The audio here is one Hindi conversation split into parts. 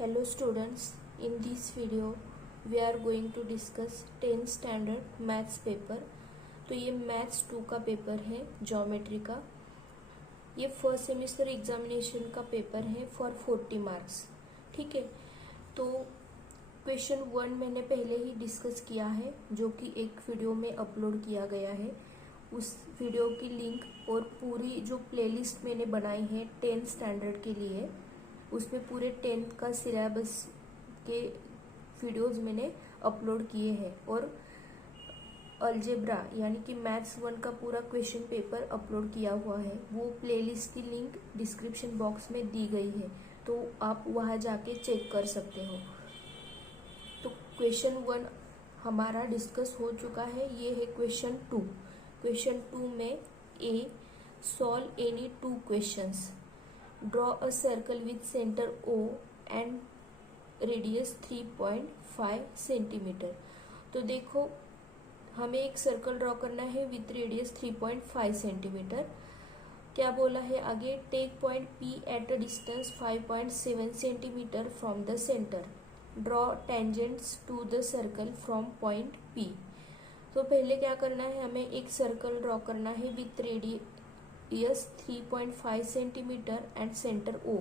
Hello students, in this video we are going to discuss 10th standard maths paper. तो ये मैथ्स 2 का पेपर है, ज्योमेट्री का। ये फर्स्ट सेमेस्टर एग्जामिनेशन का पेपर है फॉर 40 मार्क्स। ठीक है, तो क्वेश्चन 1 मैंने पहले ही डिस्कस किया है, जो कि एक वीडियो में अपलोड किया गया है। उस वीडियो की लिंक और पूरी जो प्लेलिस्ट मैंने बनाई है 10th स्टैंडर्ड के लिए, उसमें पूरे 10th का सिलेबस के वीडियोस मैंने अपलोड किए हैं, और अलजेब्रा यानी कि मैथ्स 1 का पूरा क्वेश्चन पेपर अपलोड किया हुआ है। वो प्लेलिस्ट की लिंक डिस्क्रिप्शन बॉक्स में दी गई है, तो आप वहाँ जाके चेक कर सकते हो। तो क्वेश्चन 1 हमारा डिस्कस हो चुका है, ये है क्वेश्चन 2। क्वेश्चन 2 में A, solve any 2 questions, draw a circle with centre O and radius 3.5 centimetre. तो देखो, हमें एक सर्कल ड्रॉ करना है विथ रेडियस 3.5 सेंटीमीटर। क्या बोला है आगे? Take point P at a distance 5.7 centimetre from the centre, draw tangents to the circle from point P। तो पहले क्या करना है, हमें एक सर्कल ड्रॉ करना है with radius 3.5 centimetre and centre O।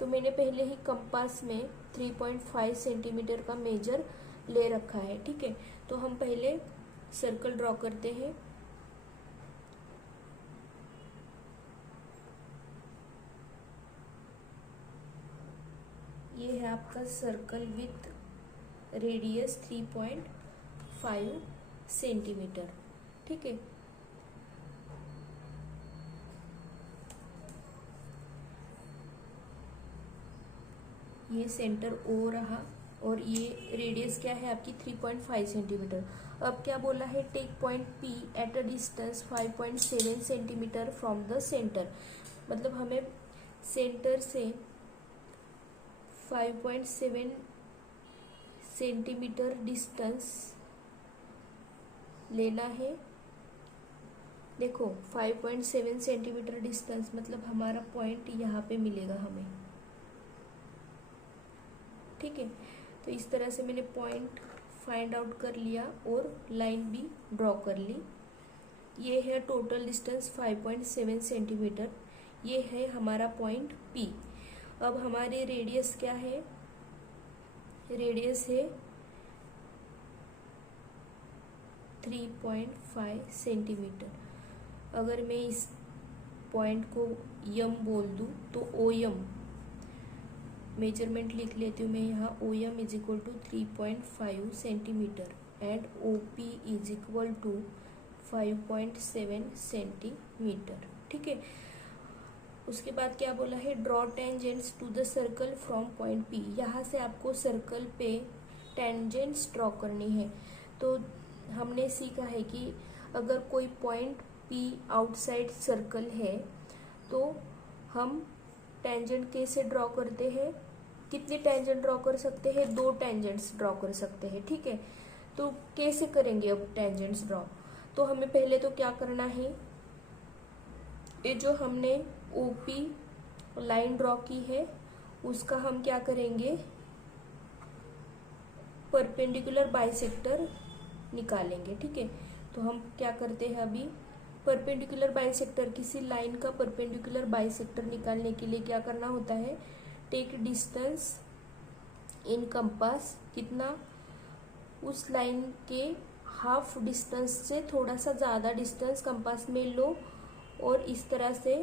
तो मैंने पहले ही कंपास में 3.5 सेंटीमीटर का मेजर ले रखा है। ठीक है, तो हम पहले सर्कल ड्रॉ करते हैं। ये है आपका सर्कल विथ रेडियस 3.5 सेंटीमीटर। ठीक है, ये सेंटर O रहा और ये रेडियस क्या है आपकी 3.5 सेंटीमीटर। अब क्या बोला है? Take point P at a distance 5.7 centimetre from the centre. मतलब हमें सेंटर से 5.7 सेंटीमीटर डिस्टेंस लेना है। देखो 5.7 सेंटीमीटर डिस्टेंस मतलब हमारा पॉइंट यहाँ पे मिलेगा हमें। ठीक है, तो इस तरह से मैंने पॉइंट फाइंड आउट कर लिया और लाइन भी ड्रॉ कर ली। ये है टोटल डिस्टेंस 5.7 सेंटीमीटर। ये है हमारा पॉइंट P। अब हमारे रेडियस क्या है? रेडियस है 3.5 सेंटीमीटर। अगर मैं इस पॉइंट को यम बोल दूँ तो OM मेजरमेंट लिख लेती हूँ मैं यहाँ। OM is equal to 3.5 centimetre and OP is equal to 5.7 centimetre. ठीक है, उसके बाद क्या बोला है? Draw tangents to the circle from point P। यहाँ से आपको सर्कल पे टेंजेंट्स ड्रॉ करनी है। तो हमने सीखा है कि अगर कोई पॉइंट P आउटसाइड सर्कल है तो हम टेंजेंट कैसे ड्रॉ करते हैं? कितने टेंजेंट ड्रॉ कर सकते हैं? 2 टेंजेंट्स ड्रॉ कर सकते हैं। ठीक है, तो कैसे करेंगे अब टेंजेंट्स ड्रॉ? तो हमें पहले तो क्या करना है, ये जो हमने OP लाइन ड्रॉ की है उसका हम क्या करेंगे, परपेंडिकुलर बाइसेक्टर निकालेंगे। ठीक है, तो हम क्या करते हैं अभी, परपेंडिकुलर बाइसेक्टर, किसी लाइन का परपेंडिकुलर बाइसेक्टर निकालने के लिए क्या करना होता है? Take distance in compass. कितना? उस लाइन के हाफ डिस्टेंस से थोड़ा सा ज़्यादा डिस्टेंस कंपास में लो और इस तरह से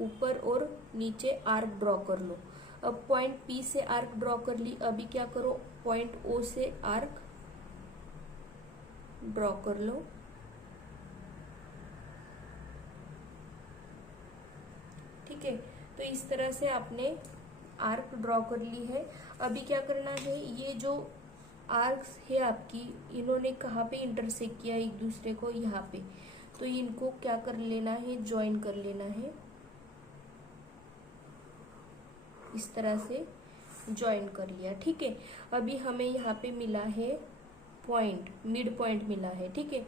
ऊपर और नीचे आर्क ड्रॉ कर लो। अब पॉइंट P से आर्क ड्रॉ कर ली। अभी क्या करो, पॉइंट O से आर्क ड्रॉ कर लो। ठीक है, तो इस तरह से आपने आर्क ड्रॉ कर ली है। अभी क्या करना है, ये जो आर्क्स है आपकी, इन्होंने कहाँ पे इंटरसेक्ट किया एक दूसरे को? यहाँ पे। तो इनको क्या कर लेना है? ज्वाइन कर लेना है। इस तरह से ज्वाइन कर लिया। ठीक है, अभी हमें यहाँ पे मिला है पॉइंट, मिड पॉइंट मिला है। ठीक है,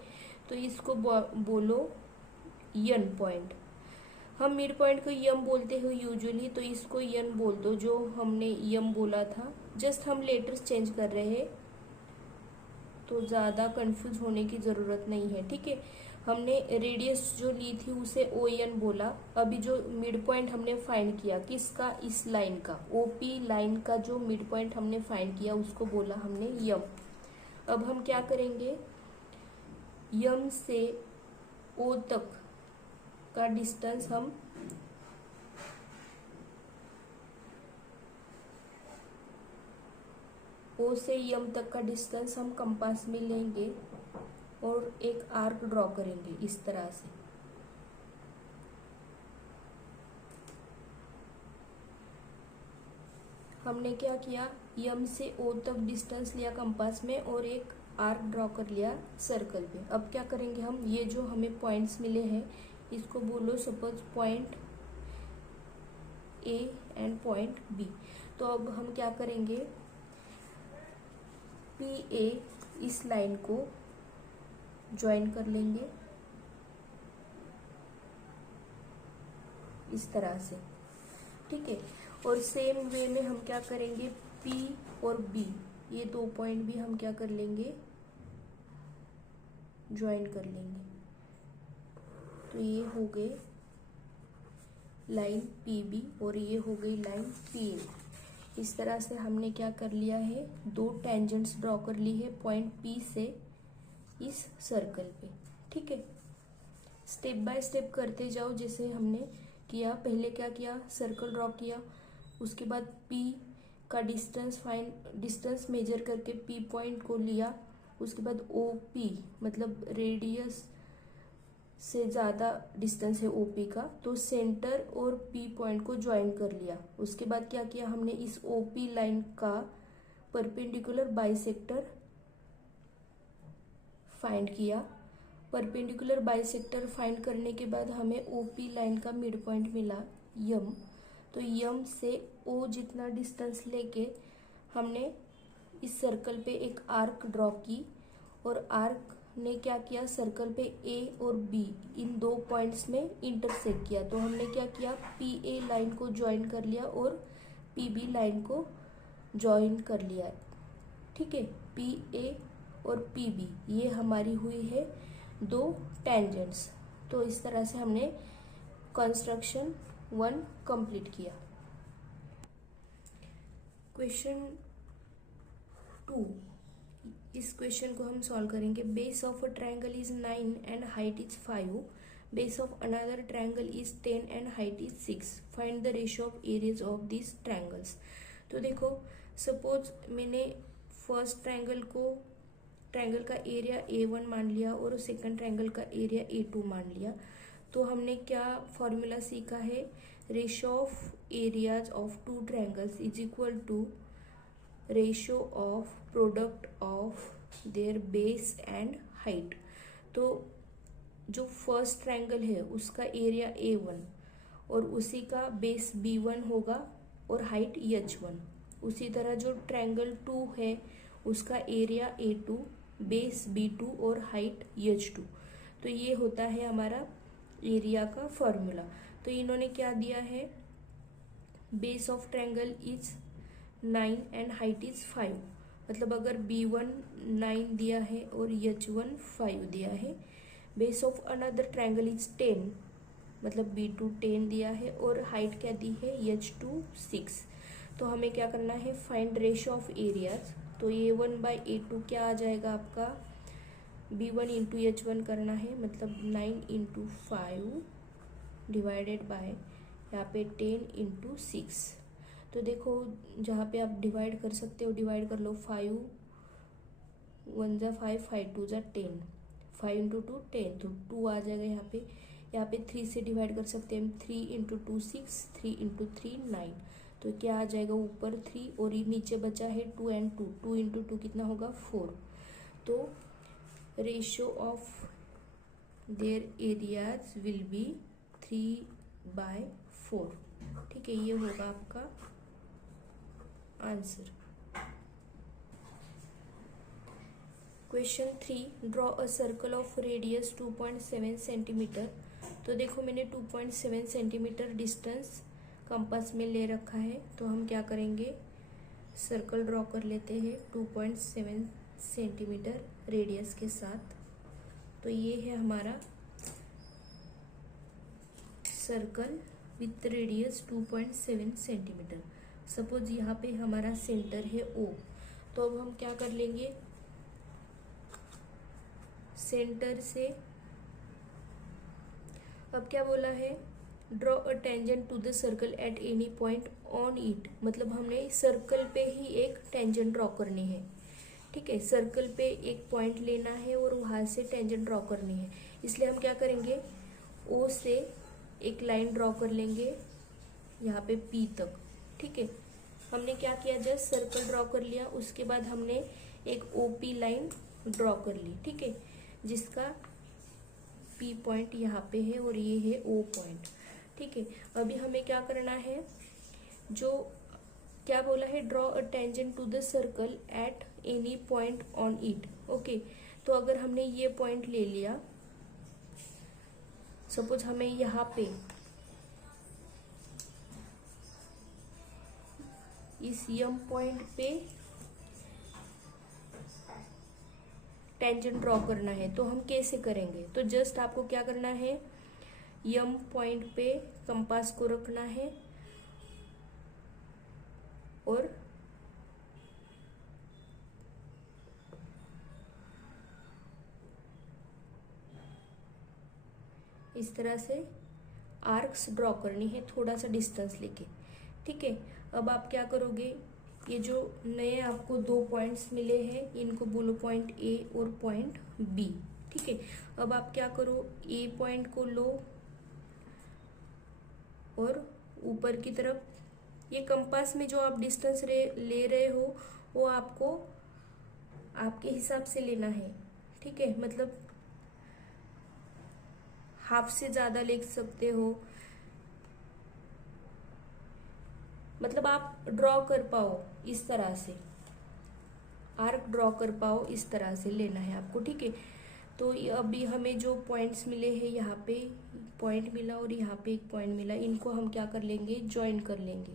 तो इसको बोलो N पॉइंट। हम मिड पॉइंट को यम बोलते हो यूजुअली, तो इसको यन बोल दो जो हमने यम बोला था। जस्ट हम लेटर्स चेंज कर रहे हैं, तो ज़्यादा कंफ्यूज होने की ज़रूरत नहीं है, ठीक है। हमने रेडियस जो ली थी उसे ओ एन बोला। अभी जो मिड पॉइंट हमने फाइंड किया किसका, इस लाइन का, ओपी लाइन का जो मिड पॉइंट हमने फाइंड किया उसको बोला हमने यम। अब हम क्या करेंगे, यम से ओ तक का डिस्टेंस हम ओ से यम तक का डिस्टेंस हम कंपास में लेंगे और एक आर्क ड्रॉ करेंगे इस तरह से। हमने क्या किया, यम से ओ तक डिस्टेंस लिया कंपास में और एक आर्क ड्रॉ कर लिया सर्कल पे। अब क्या करेंगे हम, ये जो हमें पॉइंट्स मिले हैं इसको बोलो suppose point A and point B. तो अब हम क्या करेंगे, पी ए इस लाइन को ज्वाइन कर लेंगे इस तरह से, ठीक है। और सेम वे में हम क्या करेंगे, पी और बी ये दो पॉइंट भी हम क्या कर लेंगे, ज्वाइन कर लेंगे। तो ये हो गए लाइन पी बी और ये हो गई लाइन पी ए। इस तरह से हमने क्या कर लिया है, दो टेंजेंट्स ड्रॉ कर ली है पॉइंट पी से इस सर्कल पे, ठीक है। स्टेप बाय स्टेप करते जाओ जैसे हमने किया। पहले क्या किया, सर्कल ड्रॉ किया, उसके बाद पी का डिस्टेंस मेजर करके पी पॉइंट को लिया। उसके बाद ओ पी मतलब रेडियस से ज़्यादा डिस्टेंस है ओपी का, तो सेंटर और पी पॉइंट को ज्वाइन कर लिया। उसके बाद क्या किया हमने, इस ओपी लाइन का परपेंडिकुलर बाइसेक्टर फाइंड किया। परपेंडिकुलर बाइसेक्टर फाइंड करने के बाद हमें ओपी लाइन का मिड पॉइंट मिला यम। तो यम से ओ जितना डिस्टेंस लेके हमने इस सर्कल पे एक आर्क ड्रॉ की और आर्क ने क्या किया, सर्कल पे ए और बी इन दो पॉइंट्स में इंटरसेक्ट किया। तो हमने क्या किया, पी ए लाइन को ज्वाइन कर लिया और पी बी लाइन को ज्वाइन कर लिया, ठीक है। पी ए और पी बी ये हमारी हुई है दो टेंजेंट्स। तो इस तरह से हमने कंस्ट्रक्शन 1 कंप्लीट किया। क्वेश्चन 2, इस क्वेश्चन को हम सॉल्व करेंगे। Base of a triangle is 9 and height is 5। Base of another triangle is 10 and height is 6। Find the ratio of areas of this triangles. तो देखो सपोज मैंने फर्स्ट ट्रायंगल का एरिया A1 मान लिया और सेकंड ट्रायंगल का एरिया A2 मान लिया। तो हमने क्या फॉर्मूला सीखा है, ratio of areas of two triangles is equal to ratio of product of their base and height. तो जो फर्स्ट ट्रायंगल है उसका एरिया A1 और उसी का बेस B1 होगा और हाइट H1। उसी तरह जो ट्रायंगल 2 है उसका एरिया A2, बेस B2 और हाइट H2। तो ये होता है हमारा एरिया का फॉर्मूला। तो इन्होंने क्या दिया है, base of triangle is 9 and height is 5। मतलब अगर B1 9 दिया है और H1 5 दिया है। Base of another triangle is 10 मतलब B2 10 दिया है और हाइट क्या दी है H2 6। तो हमें क्या करना है, फाइंड रेशियो ऑफ एरियाज। तो A1 बाई A2 क्या आ जाएगा आपका, B1 इंटू H1 करना है मतलब 9 इंटू 5 डिवाइडेड बाय यहाँ पे 10 इंटू 6। तो देखो जहाँ पे आप डिवाइड कर सकते हो डिवाइड कर लो, 5 1 जा 5, 5 2 जा 10, 5 इंटू 2 10, तो 2 आ जाएगा यहाँ पे 3 से डिवाइड कर सकते हैं 3 इंटू 2 6, 3 इंटू 3 9। तो क्या आ जाएगा ऊपर 3 और ये नीचे बचा है 2 एंड 2, 2 इंटू 2 कितना होगा 4। तो ratio of there areas will be 3/4, ठीक है। ये होगा आपका answer. Question 3, draw a circle of radius 2.7 centimetre. तो देखो मैंने 2.7 सेंटीमीटर डिस्टेंस कंपास में ले रखा है। तो हम क्या करेंगे, सर्कल ड्रॉ कर लेते हैं 2.7 सेंटीमीटर रेडियस के साथ। तो ये है हमारा circle with radius 2.7 centimetre. Suppose यहाँ पे हमारा सेंटर है O। तो अब हम क्या कर लेंगे, सेंटर से अब क्या बोला है, draw a tangent to the circle at any point on it. मतलब हमने सर्कल पे ही एक टेंजेंट ड्रॉ करनी है। ठीक है, सर्कल पे एक पॉइंट लेना है और वहां से टेंजेंट ड्रॉ करनी है। इसलिए हम क्या करेंगे, O से एक लाइन ड्रॉ कर लेंगे यहाँ पे P तक। ठीक है, हमने क्या किया, जस्ट सर्कल ड्रॉ कर लिया। उसके बाद हमने एक OP लाइन ड्रॉ कर ली। ठीक है, जिसका P पॉइंट यहाँ पे है और ये है O पॉइंट। ठीक है, अभी हमें क्या करना है, जो क्या बोला है, draw a tangent to the circle at any point on it. Okay, तो अगर हमने ये पॉइंट ले लिया, सपोज हमें यहाँ पे इस M पॉइंट पे टेंजेंट ड्रॉ करना है, तो हम कैसे करेंगे। तो जस्ट आपको क्या करना है, M पॉइंट पे कंपास को रखना है और इस तरह से आर्क्स ड्रॉ करनी है, थोड़ा सा डिस्टेंस लेके। ठीक है, अब आप क्या करोगे, ये जो नए आपको दो पॉइंट्स मिले हैं इनको बोलो पॉइंट A और पॉइंट B। ठीक है, अब आप क्या करो, A पॉइंट को लो और ऊपर की तरफ, ये कंपास में जो आप डिस्टेंस ले रहे हो वो आपको आपके हिसाब से लेना है। ठीक है, मतलब हाफ से ज्यादा ले सकते हो, मतलब आप ड्रॉ कर पाओ इस तरह से, आर्क ड्रॉ कर पाओ इस तरह से लेना है आपको। ठीक है, तो अभी हमें जो पॉइंट्स मिले हैं, यहाँ पे पॉइंट मिला और यहाँ पे एक पॉइंट मिला, इनको हम क्या कर लेंगे, ज्वाइन कर लेंगे।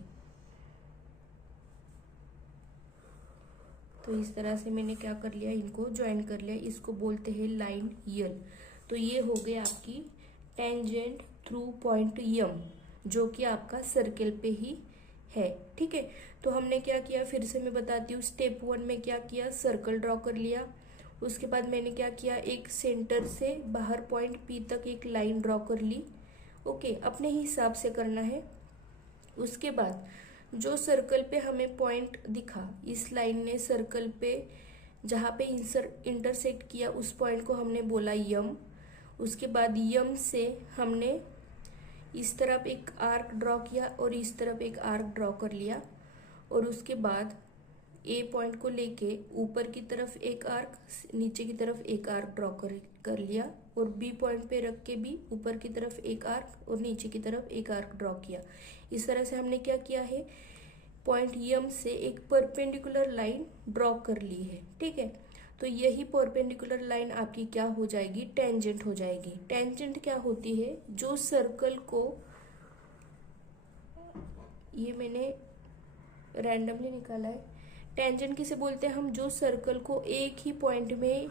तो इस तरह से मैंने क्या कर लिया, इनको ज्वाइन कर लिया। इसको बोलते हैं लाइन यल। तो ये हो गई आपकी टेंजेंट थ्रू पॉइंट M, जो कि आपका सर्कल पे ही है। ठीक है, तो हमने क्या किया, फिर से मैं बताती हूँ। स्टेप 1 में क्या किया, सर्कल ड्रॉ कर लिया। उसके बाद मैंने क्या किया, एक सेंटर से बाहर पॉइंट P तक एक लाइन ड्रॉ कर ली। ओके, अपने हिसाब से करना है। उसके बाद जो सर्कल पे हमें पॉइंट दिखा, इस लाइन ने सर्कल पे जहाँ पे इंटरसेक्ट किया उस पॉइंट को हमने बोला M। उसके बाद M से हमने इस तरफ एक आर्क ड्रॉ किया और इस तरफ एक आर्क ड्रॉ कर लिया। और उसके बाद A पॉइंट को लेके ऊपर की तरफ एक आर्क, नीचे की तरफ एक आर्क ड्रॉ कर लिया। और B पॉइंट पे रख के भी ऊपर की तरफ एक आर्क और नीचे की तरफ एक आर्क ड्रॉ किया। इस तरह से हमने क्या किया है, पॉइंट M से एक परपेंडिकुलर लाइन ड्रॉ कर ली है। ठीक है, तो यही परपेंडिकुलर लाइन आपकी क्या हो जाएगी, टेंजेंट हो जाएगी। टेंजेंट क्या होती है, जो सर्कल को, ये मैंने रैंडमली निकाला है। टेंजेंट किसे बोलते हैं हम, जो सर्कल को एक ही पॉइंट में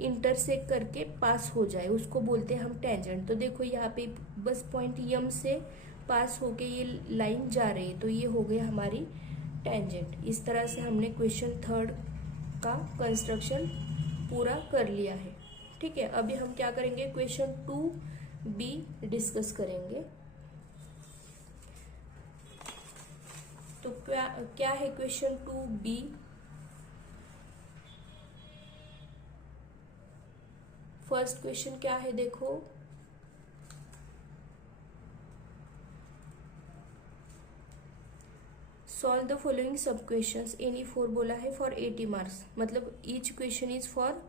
इंटरसेक्ट करके पास हो जाए उसको बोलते हैं हम टेंजेंट। तो देखो यहाँ पे बस पॉइंट M से पास होके ये लाइन जा रही है, तो ये हो गई हमारी टेंजेंट। इस तरह से हमने क्वेश्चन 3 का कंस्ट्रक्शन पूरा कर लिया है। ठीक है, अभी हम क्या करेंगे, क्वेश्चन 2B डिस्कस करेंगे। तो क्या है क्वेश्चन 2B, फर्स्ट क्वेश्चन क्या है देखो, solve the following sub questions, any 4 बोला है फॉर 80 मार्क्स, मतलब each question is for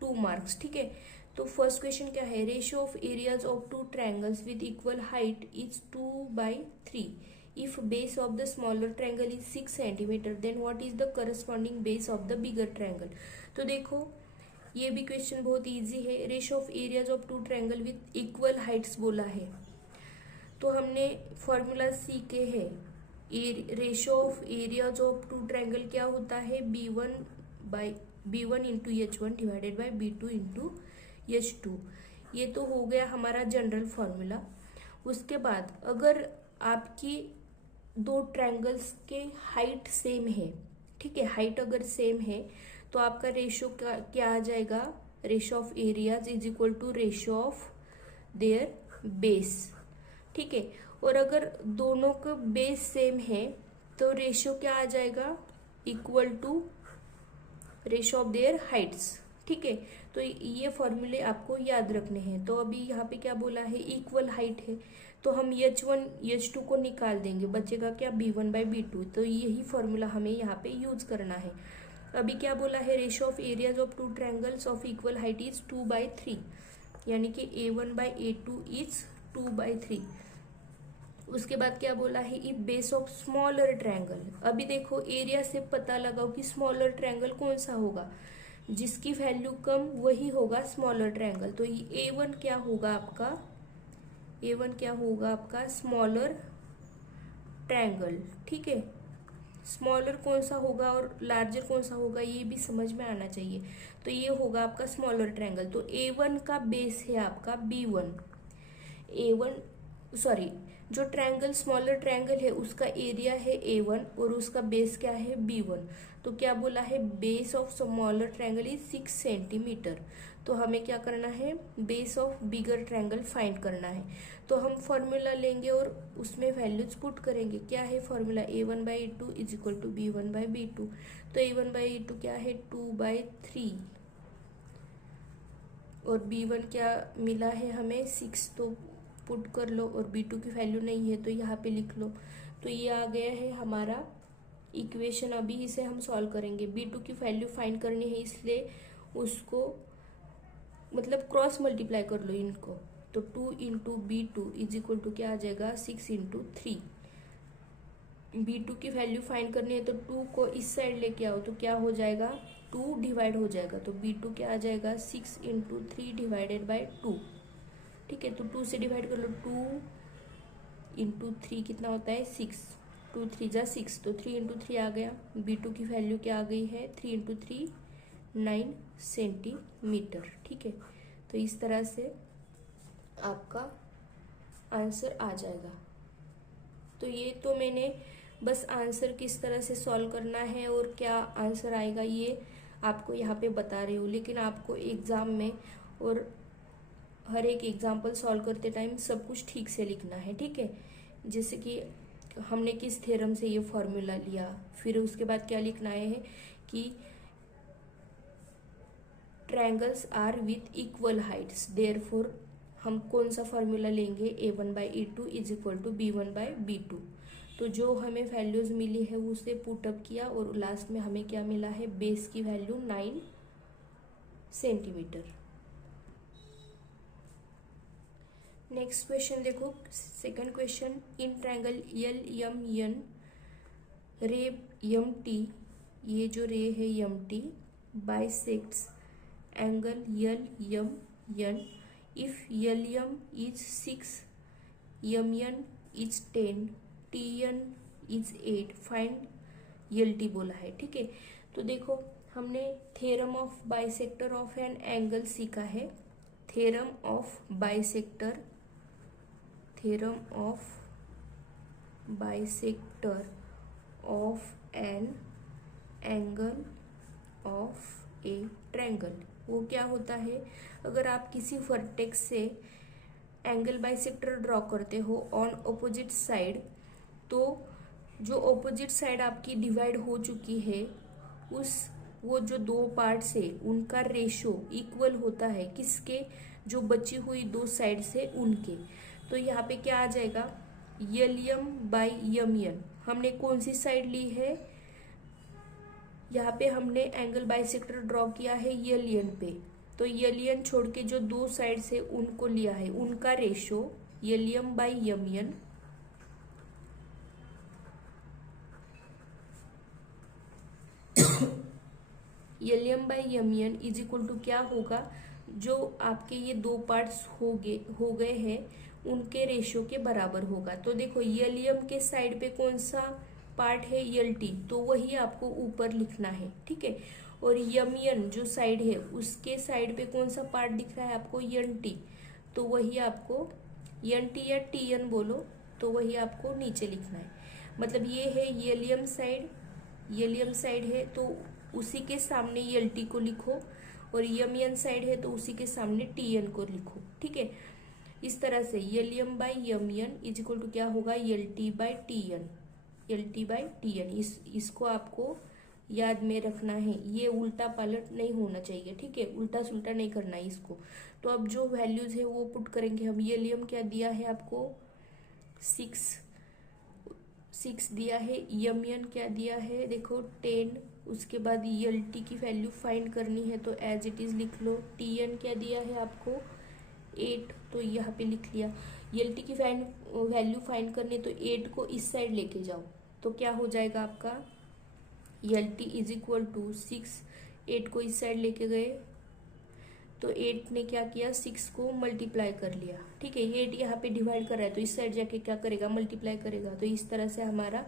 2 marks. ठीक है, तो फर्स्ट क्वेश्चन क्या है, ratio of areas of 2 triangles with equal height is 2/3। If base of the smaller triangle is 6 centimetre, then what is the corresponding base of the bigger triangle. तो देखो ये भी क्वेश्चन बहुत इजी है। Ratio of areas of two triangle with equal heights बोला है, तो हमने फॉर्मूला सीखे हैं। Ratio of areas of two triangle क्या होता है, B1 into H1 divided by B2 into H2। ये तो हो गया हमारा जनरल फॉर्मूला। उसके बाद अगर आपकी दो ट्रायंगल्स के हाइट सेम है, ठीक है, हाइट अगर सेम है तो आपका रेशियो क्या आ जाएगा, ratio of areas is equal to ratio of their base, ठीक है। और अगर दोनों का बेस सेम है तो रेशियो क्या आ जाएगा, equal to ratio of their heights, ठीक है। तो ये फॉर्मूले आपको याद रखने हैं। तो अभी यहाँ पे क्या बोला है, इक्वल हाइट है, तो हम H1 H2 को निकाल देंगे, बचेगा क्या, B1 बाई B2। तो यही फॉर्मूला हमें यहाँ पे यूज करना है। अभी क्या बोला है, ratio of areas of two triangles of equal height is 2/3, यानी कि A1 बाई A2 इज 2/3। उसके बाद क्या बोला है, if base of smaller triangle. अभी देखो एरिया से पता लगाओ कि स्मॉलर ट्रायंगल कौन सा होगा, जिसकी वैल्यू कम वही होगा स्मॉलर ट्रायंगल। तो ये A1 क्या होगा आपका, A1 क्या होगा आपका, स्मॉलर ट्रायंगल, ठीक है। स्मॉलर कौन सा होगा और लार्जर कौन सा होगा ये भी समझ में आना चाहिए। तो ये होगा आपका स्मॉलर ट्रायंगल। तो A1 का बेस है आपका B1, जो ट्रायंगल स्मॉलर ट्रायंगल है उसका एरिया है A1 और उसका बेस क्या है B1। तो क्या बोला है, base of smaller triangle is 6 centimetre. तो हमें क्या करना है, base of bigger triangle find करना है। तो हम फॉर्मूला लेंगे और उसमें वैल्यूज पुट करेंगे। क्या है formula, A1 by A2 is equal to B1 by B2। तो A1 बाई A2 क्या है, 2/3, और B1 क्या मिला है हमें, 6। तो पुट कर लो, और B2 की वैल्यू नहीं है तो यहाँ पे लिख लो। तो ये आ गया है हमारा इक्वेशन। अभी इसे हम सॉल्व करेंगे। B2 की वैल्यू फाइंड करनी है, इसलिए उसको मतलब क्रॉस मल्टीप्लाई कर लो इनको। तो 2 into B2 is equal to क्या आ जाएगा, 6 इंटू 3। B2 की वैल्यू फाइंड करनी है तो 2 को इस साइड लेके आओ तो क्या हो जाएगा, 2 डिवाइड हो जाएगा। तो B2 क्या आ जाएगा, 6 इंटू 3 डिवाइडेड बाई 2, ठीक है। तो 2 से डिवाइड कर लो, 2 इंटू 3 कितना होता है, 6, 2 3 जा 6, तो 3 इंटू 3 आ गया। B2 की वैल्यू क्या आ गई है, 3 इंटू 3 9 सेंटीमीटर, ठीक है। तो इस तरह से आपका आंसर आ जाएगा। तो ये तो मैंने बस आंसर किस तरह से सॉल्व करना है और क्या आंसर आएगा ये आपको यहाँ पे बता रही हूँ, लेकिन आपको एग्जाम में और हर एक एग्जाम्पल सॉल्व करते टाइम सब कुछ ठीक से लिखना है, ठीक है। जैसे कि हमने किस थ्योरम से ये फॉर्मूला लिया, फिर उसके बाद क्या लिखना है कि triangles are with equal heights, therefore हम कौन सा फॉर्मूला लेंगे, A1 by A2 is equal to B1 by B2। तो जो हमें वैल्यूज मिली है उसे पुटअप किया और लास्ट में हमें क्या मिला है, बेस की वैल्यू 9 सेंटीमीटर। नेक्स्ट क्वेश्चन देखो, second question, in triangle LMN रे MT, ये जो रे है MT bisects angle LMN, if LM is 6, MN is 10, TN is 8, find LT बोला है, ठीक है। तो देखो हमने theorem of bisector of an angle सीखा है। Theorem of bisector of an angle of A triangle, वो क्या होता है, अगर आप किसी वर्टेक्स से एंगल बाइसेक्टर ड्रॉ करते हो ऑन ऑपोजिट साइड, तो जो ऑपोजिट साइड आपकी डिवाइड हो चुकी है वो जो दो पार्ट्स है उनका रेशो इक्वल होता है किसके, जो बची हुई दो साइड से उनके। तो यहाँ पे क्या आ जाएगा, LM बाई MN। हमने कौन सी साइड ली है, यहाँ पे हमने एंगल बाइसेक्टर ड्रॉ किया है LN पे, तो LN छोड़ के जो दो साइड से उनको लिया है उनका ratio LM by MN L M by M N is equal to क्या होगा, जो आपके ये दो पार्ट्स हो गए हैं उनके रेशियो के बराबर होगा। तो देखो एल एम के साइड पे कौन सा पार्ट है, एल टी, तो वही आपको ऊपर लिखना है, ठीक है। और एम एन जो साइड है उसके साइड पे कौन सा पार्ट दिख रहा है आपको, एन टी, तो वही आपको एन टी या टी एन बोलो, तो वही आपको नीचे लिखना है। मतलब ये है एलियम साइड, एलियम साइड है तो उसी के सामने एल टी को लिखो, और एम एन साइड है तो उसी के सामने टी एन को लिखो, ठीक है। इस तरह से L M by M N is equal to क्या होगा, L T by T N, L T by T N. इसको आपको याद में रखना है, ये उल्टा पालट नहीं होना चाहिए, ठीक है, उल्टा सुल्टा नहीं करना है इसको। तो अब जो वैल्यूज है वो पुट करेंगे हम। एलियम क्या दिया है आपको, 6 दिया है। एम एन क्या दिया है देखो 10। उसके बाद एल टी की वैल्यू फाइंड करनी है तो एज इट इज लिख लो। टी एन क्या दिया है आपको 8, तो यहाँ पे लिख लिया। एल टी की वैल्यू फाइंड करनी है तो 8 को इस साइड लेके जाओ, तो क्या हो जाएगा आपका L T is equal to 6। 8 को इस साइड लेके गए तो 8 ने क्या किया, 6 को मल्टीप्लाई कर लिया, ठीक है। 8 यहाँ पे डिवाइड कर रहा है तो इस साइड जाके क्या करेगा, मल्टीप्लाई करेगा। तो इस तरह से हमारा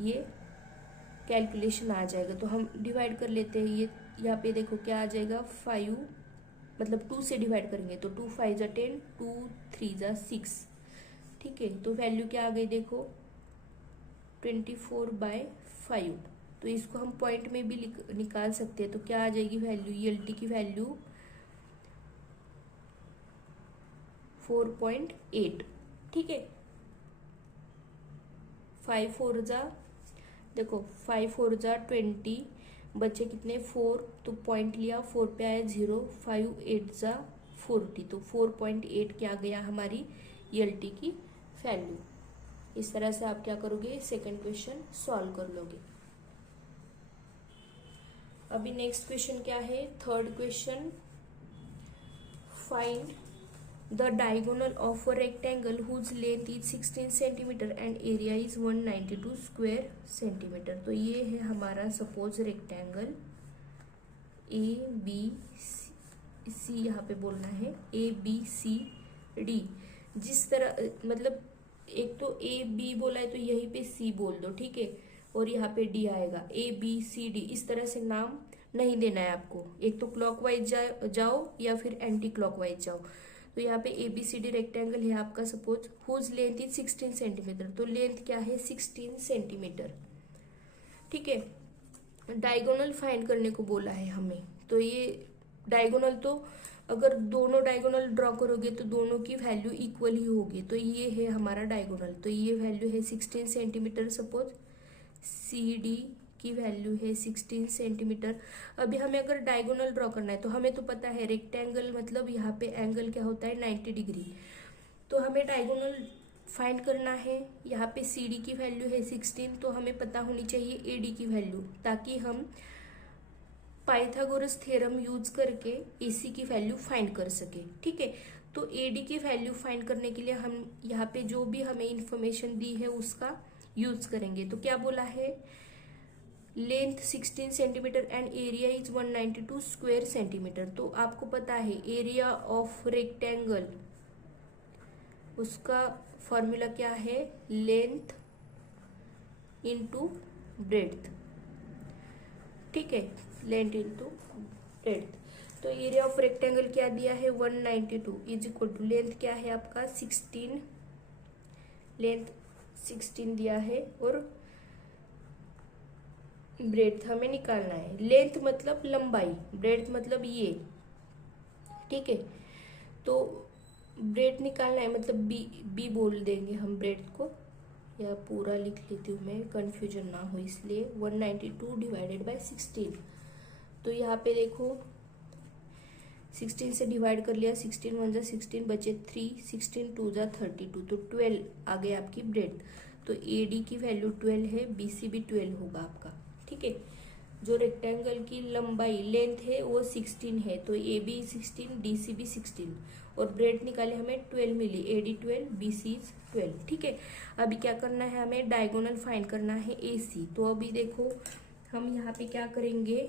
ये कैलकुलेशन आ जाएगा। तो हम डिवाइड कर लेते हैं, ये यहाँ पे देखो क्या आ जाएगा 5, मतलब 2 से डिवाइड करेंगे तो 2 5 जा 10, 2 3 जा 6, ठीक है। तो वैल्यू क्या आ गई देखो 24/5। तो इसको हम पॉइंट में भी निकाल सकते हैं। तो क्या आ जाएगी वैल्यू, एल टी की वैल्यू 4.8, ठीक है। 5 4 जा देखो 5 4 जा 20, बचे कितने 4, तो पॉइंट लिया 4 पे आया 0, 5 8 जा 40, तो 4.8 क्या गया हमारी एल टी की वैल्यू। इस तरह से आप क्या करोगे, सेकंड क्वेश्चन सॉल्व कर लोगे। अभी नेक्स्ट क्वेश्चन क्या है, third question, find the diagonal of a rectangle whose length is 16 centimetre and area is 192 square centimetre. तो ये है हमारा suppose rectangle A B C, यहाँ पे बोलना है ए बी सी डी। जिस तरह मतलब एक तो ए बी बोला है तो यहीं पे सी बोल दो, ठीक है, और यहाँ पे डी आएगा, ए बी सी डी। इस तरह से नाम नहीं देना है आपको, एक तो क्लॉकवाइज जाओ या फिर एंटी क्लॉकवाइज जाओ। तो यहाँ पे A B C D rectangle है आपका suppose, whose length is 16 centimetre. तो लेंथ क्या है 16 सेंटीमीटर, ठीक है। डायगोनल फाइंड करने को बोला है हमें। तो ये डायगोनल, तो अगर दोनों डायगोनल ड्रॉ करोगे तो दोनों की वैल्यू इक्वल ही होगी। तो ये है हमारा डायगोनल, तो ये वैल्यू है 16 सेंटीमीटर सपोज, सी डी की वैल्यू है 16 सेंटीमीटर। अभी हमें अगर डायगोनल ड्रॉ करना है तो हमें तो पता है रेक्टेंगल मतलब यहाँ पे एंगल क्या होता है 90 डिग्री। तो हमें डायगोनल फाइंड करना है। यहाँ पे सी डी की वैल्यू है 16, तो हमें पता होनी चाहिए ए डी की वैल्यू, ताकि हम पाइथागोरस थ्योरम यूज करके AC की वैल्यू फाइंड कर सके, ठीक है। तो AD की वैल्यू फाइंड करने के लिए हम यहाँ पे जो भी हमें इंफॉर्मेशन दी है उसका यूज करेंगे। तो क्या बोला है, length 16 centimetre and area is 192 square centimetre. तो आपको पता है एरिया ऑफ रेक्टेंगल, उसका फॉर्मूला क्या है, लेंथ इंटू ब्रेड्थ, ठीक है, लेंथ इंटू ब्रेड्थ। तो एरिया ऑफ रेक्टेंगल क्या दिया है 192 इज इक्वल टू लेंथ क्या है आपका 16, लेंथ 16 दिया है, और ब्रेड्थ हमें निकालना है। लेंथ मतलब लंबाई, ब्रेड्थ मतलब ये, ठीक है। तो ब्रेड्थ निकालना है मतलब बी बोल देंगे हम ब्रेड्थ को, या पूरा लिख लेती हूँ मैं, कंफ्यूजन ना हो इसलिए। 192 डिवाइडेड बाय 16। तो यहाँ पे देखो 16 से डिवाइड कर लिया, 16 1 जा 16, बचे 3, 16 2 जा 32, तो 12 आ गया आपकी ब्रेड्थ। तो AD की वैल्यू 12 है, BC भी 12 होगा आपका, ठीक है। जो रेक्टेंगल की लंबाई लेंथ है वो 16 है, तो AB 16, DC भी 16, और ब्रेड्थ निकाले हमें 12 मिली, AD 12, BC 12, ठीक है। अभी क्या करना है, हमें डायगोनल फाइंड करना है AC। तो अभी देखो हम यहाँ पे क्या करेंगे,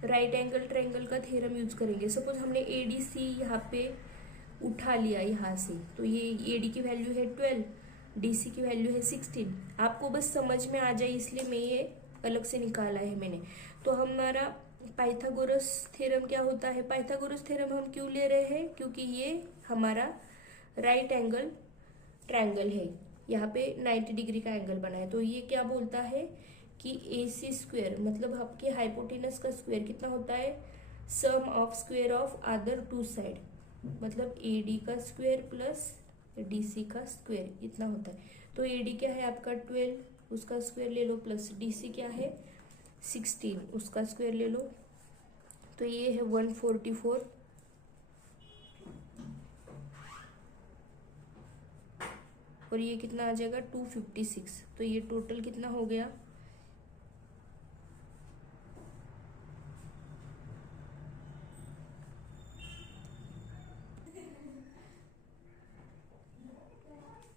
राइट एंगल ट्रायंगल का थ्योरम यूज करेंगे। सपोज हमने ADC यहाँ पे उठा लिया यहाँ से, तो ये AD की वैल्यू है 12, DC की वैल्यू है 16। आपको बस समझ में आ जाए इसलिए मैं ये अलग से निकाला है मैंने। तो हमारा पाइथागोरस थ्योरम क्या होता है? पाइथागोरस थ्योरम हम क्यों ले रहे हैं? क्योंकि ये हमारा राइट एंगल ट्रायंगल है, यहाँ पे 90 डिग्री का एंगल बना है। तो ये क्या बोलता है कि AC स्क्वायर मतलब आपके हाइपोटेनस का स्क्वायर कितना होता है? Sum of square of other two side, मतलब AD का स्क्वायर प्लस DC का स्क्वायर इतना होता है। तो AD क्या है आपका 12, उसका स्क्वायर ले लो, प्लस DC क्या है 16, उसका स्क्वायर ले लो। तो ये है 144 और ये कितना आ जाएगा 256। तो ये टोटल कितना हो गया?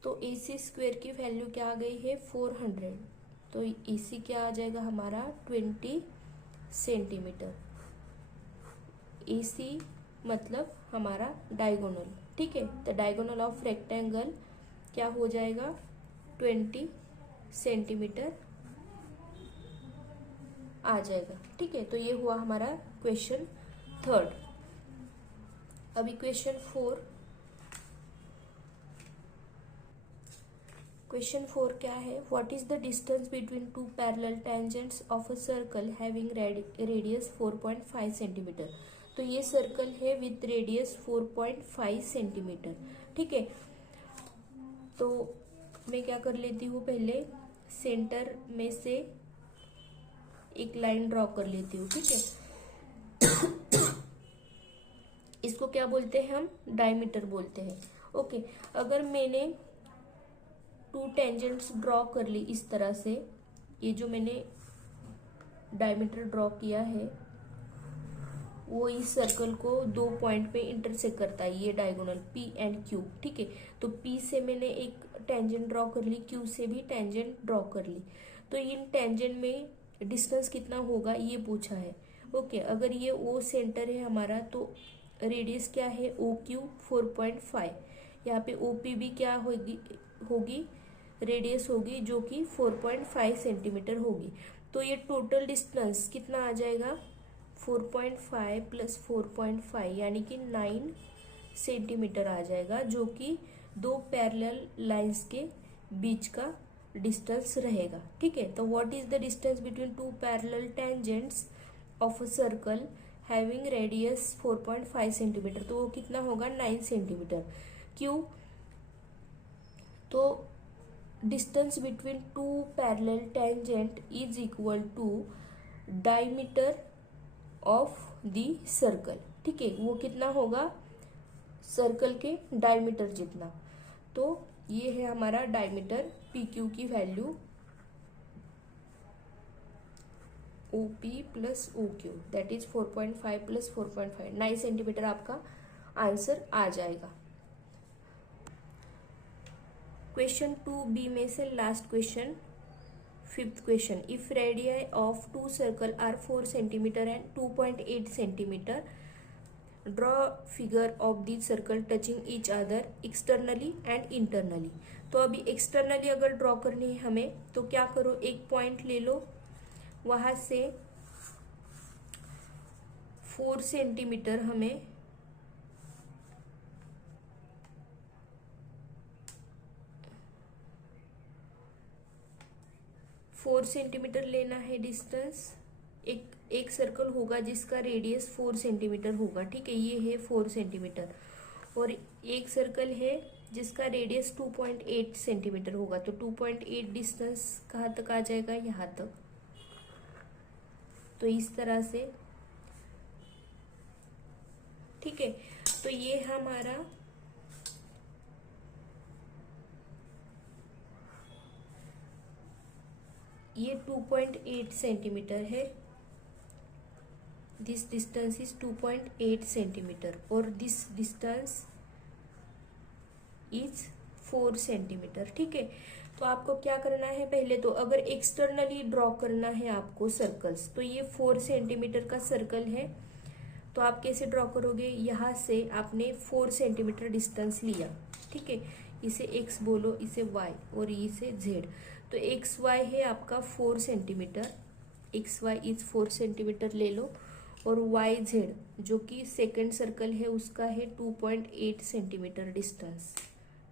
तो AC स्क्वायर की वैल्यू क्या आ गई है 400। तो AC क्या आ जाएगा हमारा 20 सेंटीमीटर। AC मतलब हमारा डायगोनल, ठीक है। तो डायगोनल ऑफ रेक्टेंगल क्या हो जाएगा 20 सेंटीमीटर आ जाएगा, ठीक है। तो ये हुआ हमारा क्वेश्चन 3। अभी क्वेश्चन 4। क्वेश्चन 4 क्या है? What is the distance between two parallel tangents of a circle having radius 4.5 centimetre. तो ये सर्कल है विथ रेडियस 4.5 सेंटीमीटर, ठीक है। तो मैं क्या कर लेती हूँ, पहले सेंटर में से एक लाइन ड्रॉ कर लेती हूँ, ठीक है। इसको क्या बोलते हैं हम? डायमीटर बोलते हैं, ओके। अगर मैंने 2 टेंजेंट्स ड्रॉ कर ली इस तरह से, ये जो मैंने डायमीटर ड्रॉ किया है वो इस सर्कल को 2 पॉइंट पे इंटरसेक्ट करता है, ये डायगोनल P एंड Q, ठीक है। तो P से मैंने एक टेंजेंट ड्रॉ कर ली, Q से भी टेंजेंट ड्रॉ कर ली। तो इन टेंजेंट में डिस्टेंस कितना होगा ये पूछा है, ओके। अगर ये O सेंटर है हमारा तो रेडियस क्या है OQ 4.5। यहाँ पे OP भी क्या होगी रेडियस होगी जो कि 4.5 सेंटीमीटर होगी। तो ये टोटल डिस्टेंस कितना आ जाएगा 4.5 प्लस 4.5 यानी कि 9 सेंटीमीटर आ जाएगा, जो कि 2 पैरेलल लाइंस के बीच का डिस्टेंस रहेगा, ठीक है। तो what is the distance between 2 parallel tangents of a circle having radius 4.5 centimetre. तो वो कितना होगा 9 सेंटीमीटर। क्यों? तो distance between 2 parallel tangent is equal to diameter of the circle, ठीक है। वो कितना होगा सर्कल के डायमीटर जितना। तो ये है हमारा डायमीटर, PQ की value OP plus OQ that is 4.5 plus 4.5 9 centimetre आपका आंसर आ जाएगा। क्वेश्चन 2B में से last question 5th question. If radii of 2 circle are 4 centimetre and 2.8 centimetre, draw figure of the circle touching each other externally and internally. तो अभी एक्सटर्नली अगर ड्रॉ करनी है हमें तो क्या करो, एक पॉइंट ले लो, वहां से 4 सेंटीमीटर हमें लेना है डिस्टेंस। एक सर्कल होगा जिसका रेडियस 4 सेंटीमीटर होगा, ठीक है। ये है 4 सेंटीमीटर और एक सर्कल है जिसका रेडियस 2.8 सेंटीमीटर होगा। तो 2.8 डिस्टेंस कहाँ तक आ जाएगा, यहाँ तक। तो इस तरह से, ठीक है। तो ये हमारा ये 2.8 सेंटीमीटर है। दिस डिस्टेंस इज 2.8 सेंटीमीटर और दिस डिस्टेंस इज 4 सेंटीमीटर, ठीक है। तो आपको क्या करना है, पहले तो अगर एक्सटर्नली ड्रॉ करना है आपको सर्कल्स, तो ये 4 सेंटीमीटर का सर्कल है। तो आप कैसे ड्रॉ करोगे, यहाँ से आपने 4 सेंटीमीटर डिस्टेंस लिया, ठीक है। इसे x बोलो, इसे y और इसे z। तो एक्स वाई है आपका 4 centimetre, X Y is 4 centimetre ले लो, और वाई जेड जो कि सेकंड सर्कल है उसका है 2.8 सेंटीमीटर डिस्टेंस,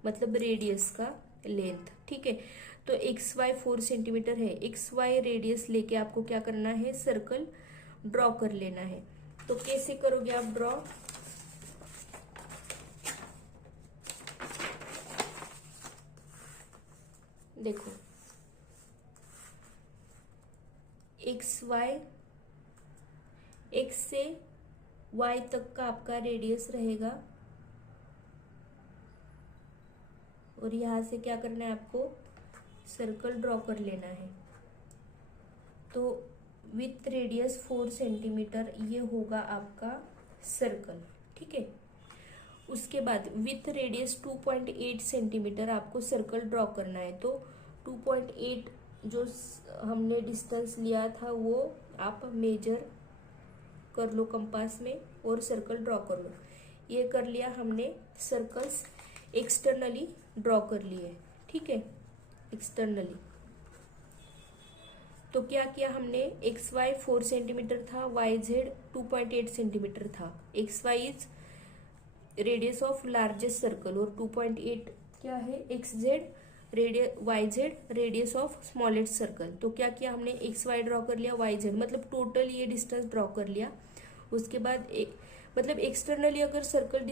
मतलब रेडियस का लेंथ, ठीक है। तो एक्स वाई 4 सेंटीमीटर है, एक्स वाई रेडियस लेके आपको क्या करना है, सर्कल ड्रॉ कर लेना है। तो कैसे करोगे आप ड्रॉ, देखो एक्स वाई, एक्स से वाई तक का आपका रेडियस रहेगा, और यहां से क्या करना है आपको, सर्कल ड्रॉ कर लेना है। तो विथ रेडियस 4 सेंटीमीटर ये होगा आपका सर्कल, ठीक है। उसके बाद विथ रेडियस 2.8 सेंटीमीटर आपको सर्कल ड्रॉ करना है। तो 2.8 जो हमने डिस्टेंस लिया था वो आप मेजर कर लो कंपास में और सर्कल ड्रॉ कर लो। ये कर लिया हमने, सर्कल्स एक्सटर्नली ड्रॉ कर लिए, ठीक है, एक्सटर्नली। तो क्या किया हमने, एक्स वाई 4 सेंटीमीटर था, वाई जेड 2.8 सेंटीमीटर था। X Y is radius of largest circle और 2.8 क्या है, X Z radius, Y Z radius of smallest circle. तो क्या किया हमने, एक्स वाई ड्रॉ कर लिया, वाई जेड मतलब टोटल ये डिस्टेंस ड्रॉ कर लिया। उसके बाद एक मतलब एक्सटर्नली अगर सर्कल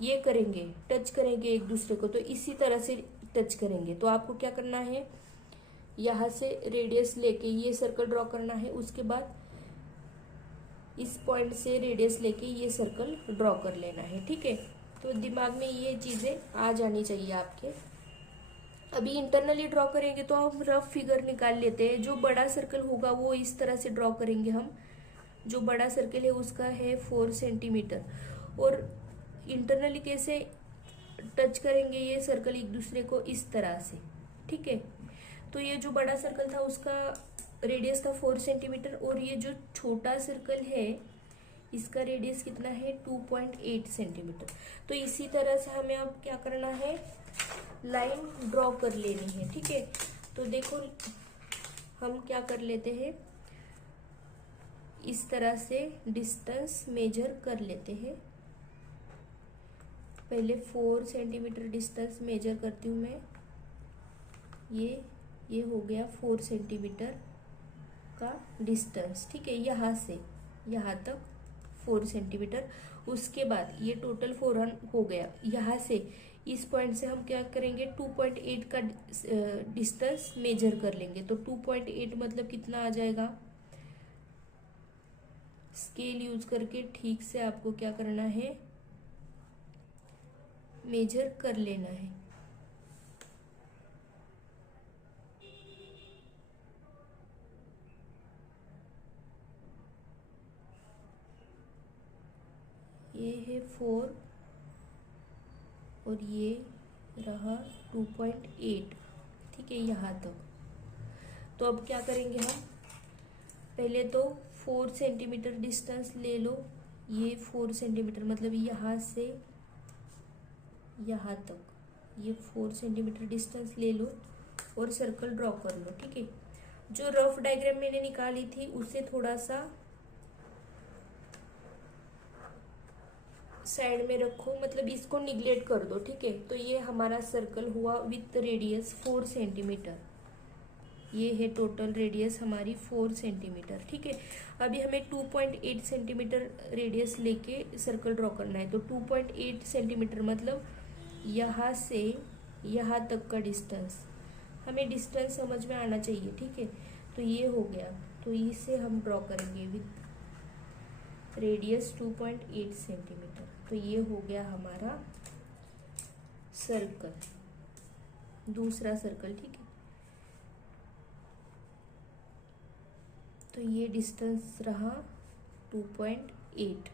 ये करेंगे, टच करेंगे एक दूसरे को, तो इसी तरह से टच करेंगे। तो आपको क्या करना है, यहाँ से रेडियस लेके ये सर्कल ड्रॉ करना है। उसके बाद इस पॉइंट से रेडियस लेके ये सर्कल ड्रॉ कर लेना है, ठीक है। तो दिमाग में ये चीजें आ जानी चाहिए आपके। अभी इंटरनली ड्रॉ करेंगे तो हम रफ फिगर निकाल लेते हैं। जो बड़ा सर्कल होगा वो इस तरह से ड्रॉ करेंगे हम, जो बड़ा सर्कल है उसका है 4 सेंटीमीटर। और इंटरनली कैसे टच करेंगे ये सर्कल एक दूसरे को, इस तरह से, ठीक है। तो ये जो बड़ा सर्कल था उसका रेडियस था 4 सेंटीमीटर, और ये जो छोटा सर्कल है इसका रेडियस कितना है, 2.8 सेंटीमीटर। तो इसी तरह से हमें अब क्या करना है, लाइन ड्रॉ कर लेनी है, ठीक है। तो देखो हम क्या कर लेते हैं, इस तरह से डिस्टेंस मेजर कर लेते हैं। पहले 4 सेंटीमीटर डिस्टेंस मेजर करती हूँ मैं। ये हो गया 4 सेंटीमीटर का डिस्टेंस, ठीक है, यहाँ से यहाँ तक 4 सेंटीमीटर। उसके बाद ये टोटल 4 हो गया। यहाँ से इस पॉइंट से हम क्या करेंगे, 2.8 का डिस्टेंस मेजर कर लेंगे। तो 2.8 मतलब कितना आ जाएगा, स्केल यूज करके ठीक से आपको क्या करना है, मेजर कर लेना है। ये है 4 और ये रहा 2.8, ठीक है, यहाँ तक। तो अब क्या करेंगे हम, पहले तो 4 सेंटीमीटर डिस्टेंस ले लो। ये 4 सेंटीमीटर मतलब यहाँ से यहाँ तक ये 4 सेंटीमीटर डिस्टेंस ले लो और सर्कल ड्रॉ कर लो, ठीक है। जो रफ डायग्राम मैंने निकाली थी उससे थोड़ा सा साइड में रखो, मतलब इसको निगलेक्ट कर दो, ठीक है। तो ये हमारा सर्कल हुआ विथ रेडियस 4 सेंटीमीटर। ये है टोटल रेडियस हमारी 4 सेंटीमीटर, ठीक है। अभी हमें 2.8 सेंटीमीटर रेडियस लेके सर्कल ड्रॉ करना है। तो 2.8 सेंटीमीटर मतलब यहाँ से यहाँ तक का डिस्टेंस, हमें डिस्टेंस समझ में आना चाहिए, ठीक है। तो ये हो गया, तो इसे हम ड्रॉ करेंगे विथ रेडियस 2.8 सेंटीमीटर। तो ये हो गया हमारा सर्कल, दूसरा सर्कल, ठीक है। तो ये डिस्टेंस रहा 2.8।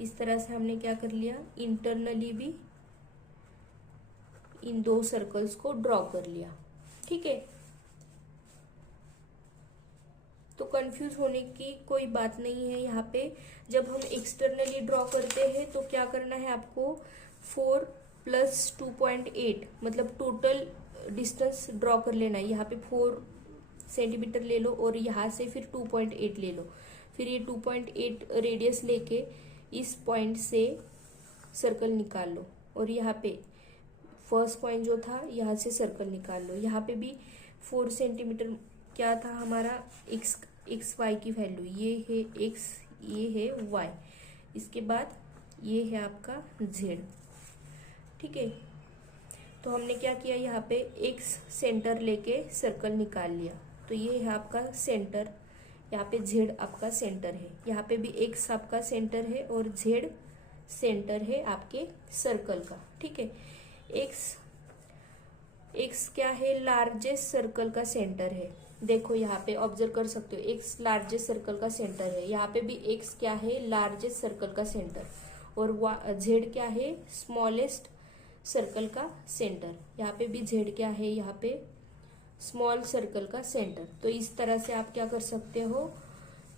इस तरह से हमने क्या कर लिया, इंटरनली भी इन 2 सर्कल्स को ड्रॉ कर लिया। ठीक है, तो कंफ्यूज होने की कोई बात नहीं है। यहाँ पे जब हम एक्सटर्नली ड्रॉ करते हैं तो क्या करना है आपको, 4 + 2.8 मतलब टोटल डिस्टेंस ड्रॉ कर लेना है। यहाँ पे 4 सेंटीमीटर ले लो और यहाँ से फिर 2.8 ले लो, फिर ये 2.8 रेडियस लेके इस पॉइंट से सर्कल निकाल लो और यहाँ पे फर्स्ट पॉइंट जो था यहाँ से सर्कल निकाल लो। यहाँ पे भी 4 सेंटीमीटर क्या था हमारा, एक्स वाई की वैल्यू, ये है एक्स, ये है वाई, इसके बाद ये है आपका जेड। ठीक है, तो हमने क्या किया, यहाँ पे एक्स सेंटर लेके सर्कल निकाल लिया, तो ये है आपका सेंटर, यहाँ पे जेड आपका सेंटर है, यहाँ पे भी एक्स आपका सेंटर है और जेड सेंटर है आपके सर्कल का। ठीक है, एक्स क्या है, लार्जेस्ट सर्कल का सेंटर है। देखो यहाँ पे ऑब्जर्व कर सकते हो, एक्स लार्जेस्ट सर्कल का सेंटर है, यहाँ पे भी एक्स क्या है, लार्जेस्ट सर्कल का सेंटर, और जेड क्या है, स्मॉलेस्ट सर्कल का सेंटर। यहाँ पे भी जेड क्या है, यहाँ पे स्मॉल सर्कल का सेंटर। तो इस तरह से आप क्या कर सकते हो,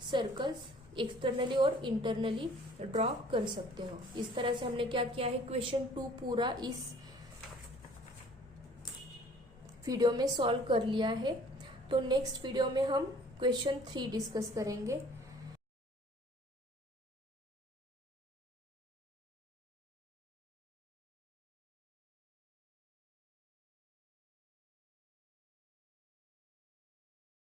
सर्कल्स एक्सटर्नली और इंटरनली ड्रॉ कर सकते हो। इस तरह से हमने क्या किया है, क्वेश्चन 2 पूरा इस वीडियो में सॉल्व कर लिया है। तो नेक्स्ट वीडियो में हम क्वेश्चन 3 डिस्कस करेंगे।